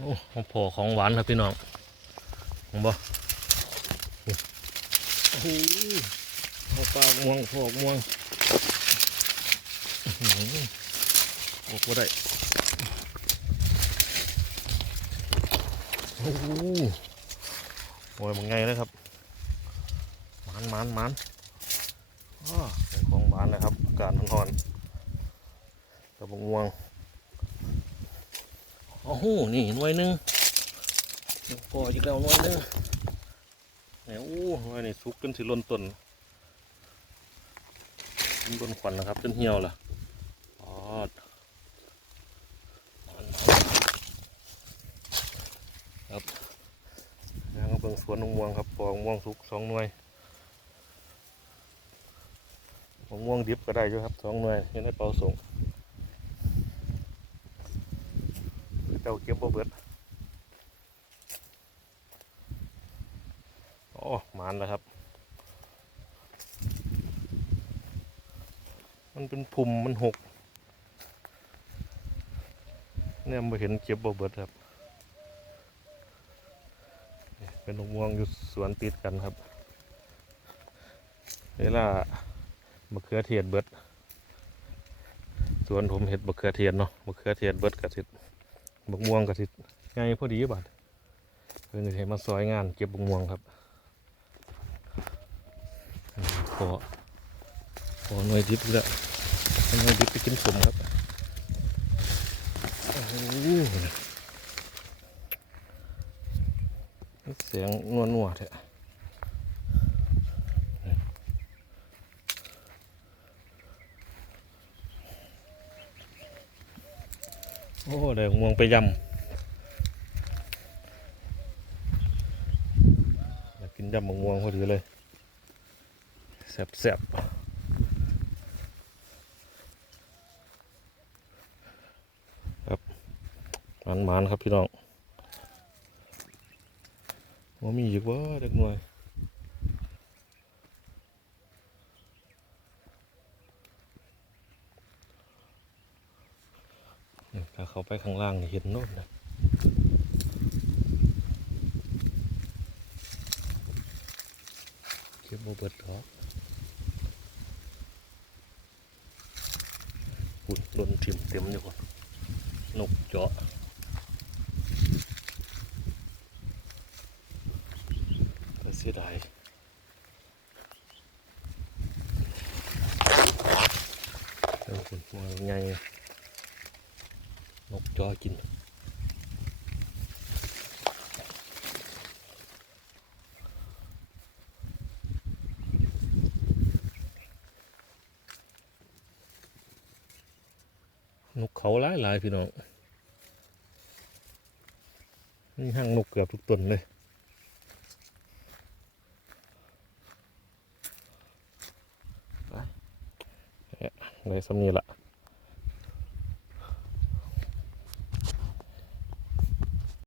โอ้ของพอของหวานครับพี่น้องมองบ่โอ้โหเอาปลาม่วงพอกม่วงอื้อหือออกบ่ได้โอ้โหโอ้ยมันไงเลยครับหมันหมันหมันก็ของหวานเลยครับ อากาศร้อนๆกระบงม่วง โอ้โห นี่หน่วยหนึ่งยังพออีกแล้วหน่วยหนึ่งเนี่ยโอ้หน่วยนี่สุกจนสิล้นต้นจนบนขวัญนะครับ จนเหี่ยวล่ะอ๋อมันๆครับยางเบิ่งสวนม่วงครับปอกมะม่วงสุกสองหน่วยม่วงดิบก็ได้อยู่ครับสองหน่วยยังได้เป่าส่ง จ้าเก็บบ่เบิดโอ้หมานแล้วครับ มันเป็นพุ่มมันหกเนี่ยมาเห็นเก็บบ่เบิดครับ เป็นดอกม่วงอยู่สวนติดกันครับเวลามะเขือเทศเบิด สวนผมเห็ดมะเขือเทศเนาะมะเขือเทศเบิดกระสิทธ บกม่วงกะทิไงพอดีบาดเพิ่นจะให้มาซอยงานเก็บบกม่วงครับขอขอหน่วยดิบอีกแล้วเอาหน่วยดิบไปกินสมครับโอ้โหเสียงนวลนัวๆแโอ้ได้บกม่วงไปยำอยากกินยำมะม่วงพอดีเลยแซ่บๆครับมันมันๆครับพี่น้องว่ามีอีกว่าเด็กหน่วย ถ้าเขาไปข้างล่างเห็นโน่นนะเก็บบ่เบิดดอกอุ่นลนทิมเต็มอยู่คนนกเจาะแต่เสียดายเดี๋ยวคุณมาไง นกจาะกินนกเขาหลายหลายๆพี่น้องนี่ห้างนกเกือบทุกตนเลยไปเนี่ยสำนีละ